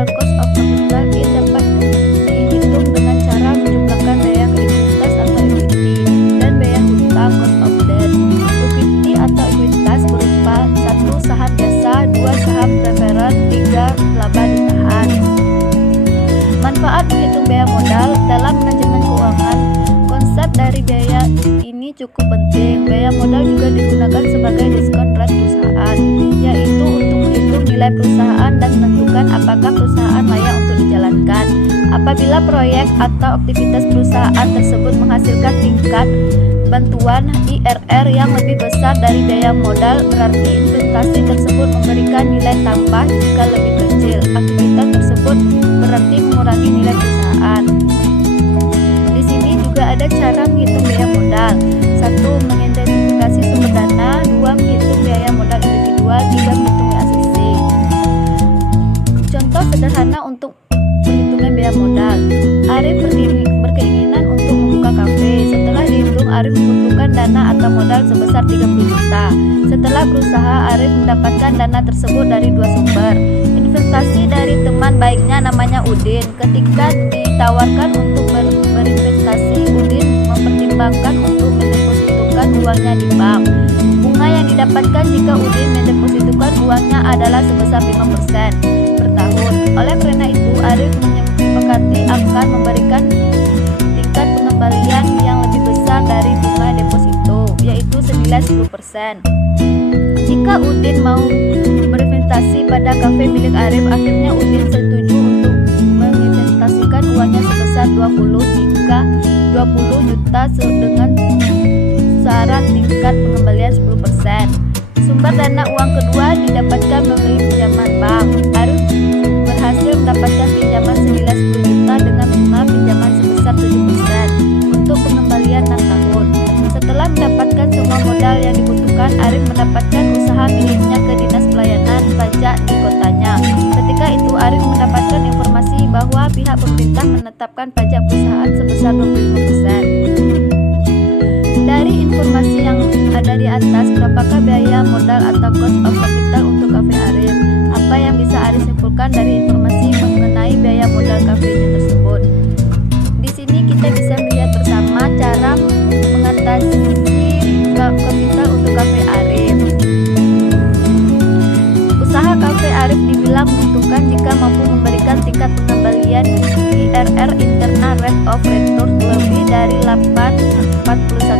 modal cost of capital ini dapat dihitung dengan cara menjumlahkan biaya likuiditas atau equity dan biaya hutang cost of debt. Equity atau ekuitas berupa 1. Saham biasa, 2. Saham preferen, 3. Laba ditahan. Manfaat menghitung biaya modal dalam manajemen keuangan. Konsep dari biaya ini cukup penting. Biaya modal juga digunakan sebagai discount rate perusahaan, yaitu untuk menghitung nilai perusahaan dan menentukan apakah perusahaan layak untuk dijalankan. Apabila proyek atau aktivitas perusahaan tersebut menghasilkan tingkat bantuan IRR yang lebih besar dari biaya modal, berarti investasi tersebut memberikan nilai tambah. Jika lebih kecil aktivitas tersebut, berarti mengurangi nilai perusahaan. Di sini juga ada cara menghitung biaya modal. 1. Mengidentifikasi sumber dana, 2. Menghitung biaya modal individual, 3. Menghitung ACC. Contoh sederhana untuk perhitungan biaya modal. Arif berkeinginan untuk membuka kafe. Setelah dihitung, Arif membutuhkan dana atau modal sebesar 30 juta. Setelah berusaha, Arif mendapatkan dana tersebut dari 2 sumber. Investasi dari teman baiknya namanya Udin. Ketika ditawarkan untuk berinvestasi, Udin mempertimbangkan untuk mendepositokan uangnya di bank. Bunga yang didapatkan jika Udin mendepositokan uangnya adalah sebesar 5% per tahun. Oleh karena itu, Arif menyepakati akan memberikan tingkat pengembalian yang lebih besar dari bunga deposito, yaitu senilai 10%. Jika Udin mau berinvestasi pada kafe milik Arif, akhirnya Udin setuju untuk menginvestasikan uangnya sebesar 20 juta dengan syarat tingkat pengembalian 10%. Sumber dana uang kedua didapatkan melalui pinjaman bank. Arif berhasil mendapatkan pinjaman senilai 10 juta dengan bunga pinjaman sebesar 7% untuk pengembalian 6 tahun. Setelah mendapatkan semua modal yang dibutuhkan, Arif mendapatkan usaha miliknya ke Dinas Pelayanan Pajak di kotanya. Ketika itu, Arif mendapatkan informasi bahwa pihak pemerintah menetapkan pajak perusahaan sebesar 25%. Dari informasi yang ada di atas, berapakah biaya modal atau cost of capital untuk kafe Arif? Apa yang bisa Arif simpulkan dari informasi mengenai biaya modal kafenya tersebut? Di sini kita bisa melihat bersama cara mengatasi kapital untuk kafe Arif. Usaha kafe Arif dibilang menguntungkan jika mampu memberikan tingkat pengembalian IRR internal rate of return lebih dari 41%